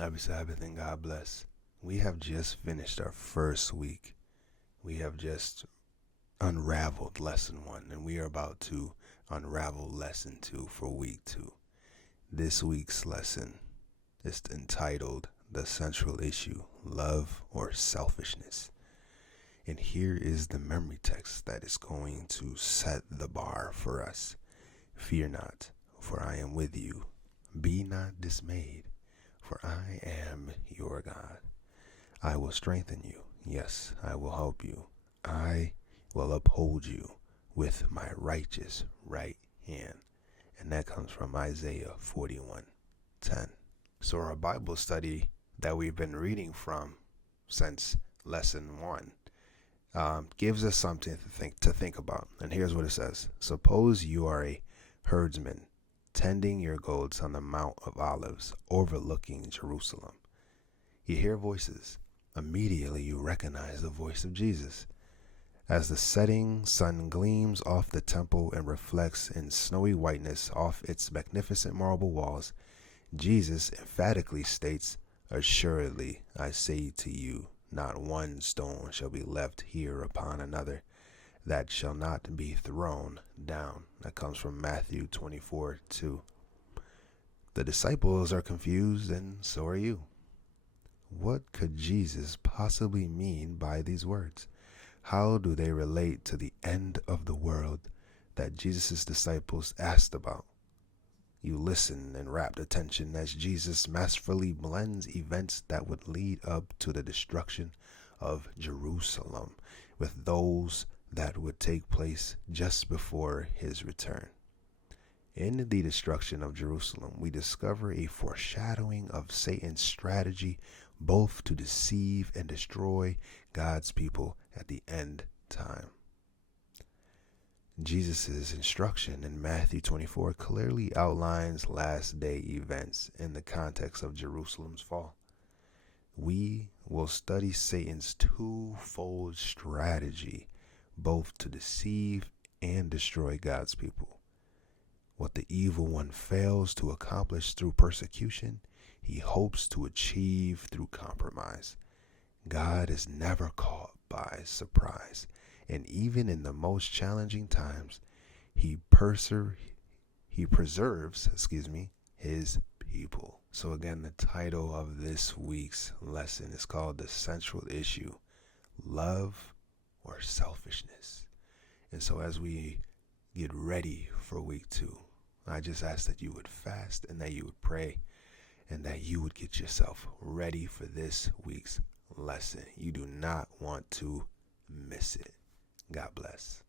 Happy Sabbath and God bless. We have just finished our first week. We have just unraveled lesson 1, and we are about to unravel lesson 2 for week 2. This week's lesson is entitled The Central Issue, Love or Selfishness. And here is the memory text that is going to set the bar for us. Fear not, for I am with you. Be not dismayed, for I am your God. I will strengthen you. Yes, I will help you. I will uphold you with my righteous right hand. And that comes from Isaiah 41:10. So our Bible study that we've been reading from since lesson 1 gives us something to think about. And here's what it says. Suppose you are a herdsman tending your goats on the Mount of Olives overlooking Jerusalem. You hear voices. Immediately you recognize the voice of Jesus. As the setting sun gleams off the temple and reflects in snowy whiteness off its magnificent marble walls, Jesus emphatically states, "Assuredly, I say to you, not one stone shall be left here upon another that shall not be thrown down." That comes from Matthew 24:2. The disciples are confused, and so are you. What could Jesus possibly mean by these words? How do they relate to the end of the world that Jesus' disciples asked about? You listen in rapt attention as Jesus masterfully blends events that would lead up to the destruction of Jerusalem with those that would take place just before his return. In the destruction of Jerusalem, we discover a foreshadowing of Satan's strategy both to deceive and destroy God's people at the end time. Jesus' instruction in Matthew 24 clearly outlines last day events in the context of Jerusalem's fall. We will study Satan's twofold strategy, both to deceive and destroy God's people. What the evil one fails to accomplish through persecution, he hopes to achieve through compromise. God is never caught by surprise, and even in the most challenging times, he preserves his people. So again, the title of this week's lesson is called The Central Issue, Love or Selfishness. And so as we get ready for week 2, I just ask that you would fast and that you would pray and that you would get yourself ready for this week's lesson. You do not want to miss it. God bless.